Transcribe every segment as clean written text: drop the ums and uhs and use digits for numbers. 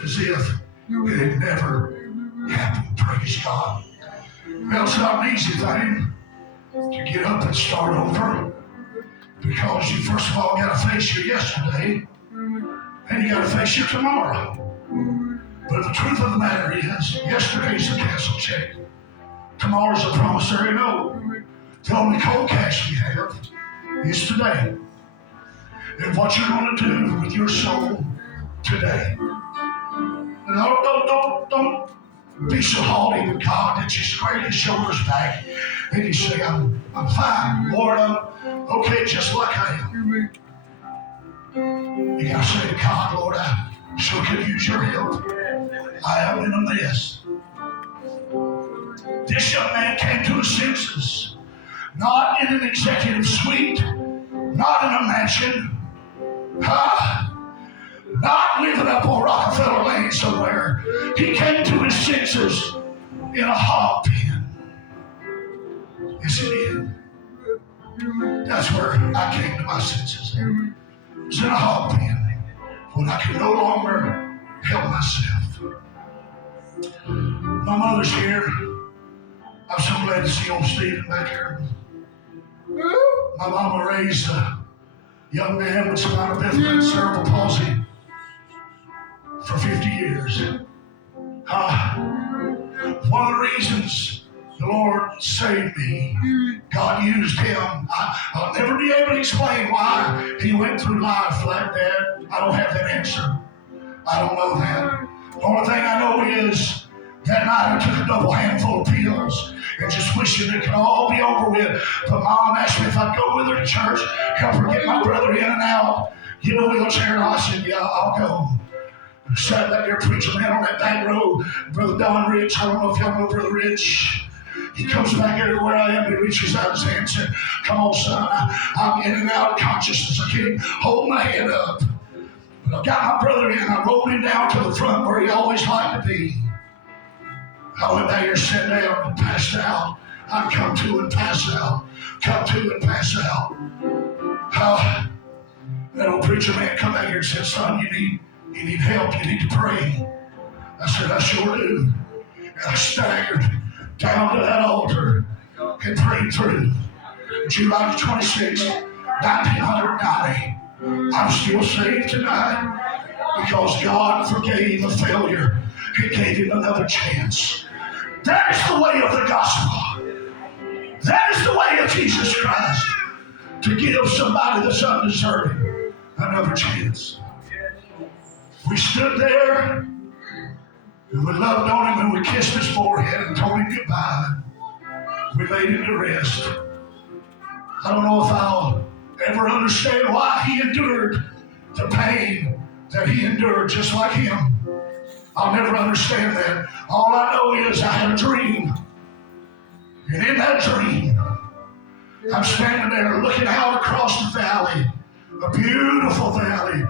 as if it had never happened. Praise God. Well, it's not an easy thing to get up and start over, because you first of all got to face your yesterday, and you got to face your tomorrow. But the truth of the matter is, yesterday's a canceled check. Tomorrow's a promissory note. The only cold cash we have is today. And what you're going to do with your soul today. Don't be so haughty with God that you square your shoulders back and you say, I'm fine, Lord, I'm okay just like I am. You got to say to God, Lord, I sure could use your help. I am in a mess. This young man came to his senses, not in an executive suite, not in a mansion, not living up on Rockefeller Lane somewhere. He came to his senses in a hog pen. Yes, he did. That's where I came to my senses. It was in a hog pen when I could no longer help myself. My mother's here. I'm so glad to see old Stephen back here. My mama raised a young man with spinal bifida and cerebral palsy for 50 years. One of the reasons the Lord saved me, God used him. I'll never be able to explain why he went through life like that. I don't have that answer. I don't know that. The only thing I know is that night I took a double handful of pills and just wishing it could all be over with. But Mom asked me if I'd go with her to church, help her get my brother in and out, get a wheelchair, and I said, yeah, I'll go. I sat back there preaching, man, on that back row. Brother Don Rich, I don't know if y'all know Brother Rich. He comes back here to where I am, he reaches out his hand and said, come on, son, I'm in and out of consciousness. I can't even hold my head up. But I got my brother in, I rolled him down to the front where he always liked to be. I went back here, sat down, and passed out. I'd come to and pass out. Come to and pass out. That old preacher man come back here and said, son, you need help. You need to pray. I said, I sure do. And I staggered down to that altar and prayed through. July 26, 1990. I'm still saved tonight because God forgave a failure. He gave him another chance. That is the way of the gospel. That is the way of Jesus Christ. To give somebody that's undeserving another chance. We stood there and we loved on him and we kissed his forehead and told him goodbye. We laid him to rest. I don't know if I'll ever understand why he endured the pain that he endured just like him. I'll never understand that. All I know is I had a dream. And in that dream, I'm standing there looking out across the valley, a beautiful valley,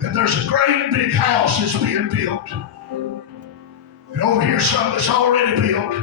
and there's a great big house that's being built. And over here, something that's already built.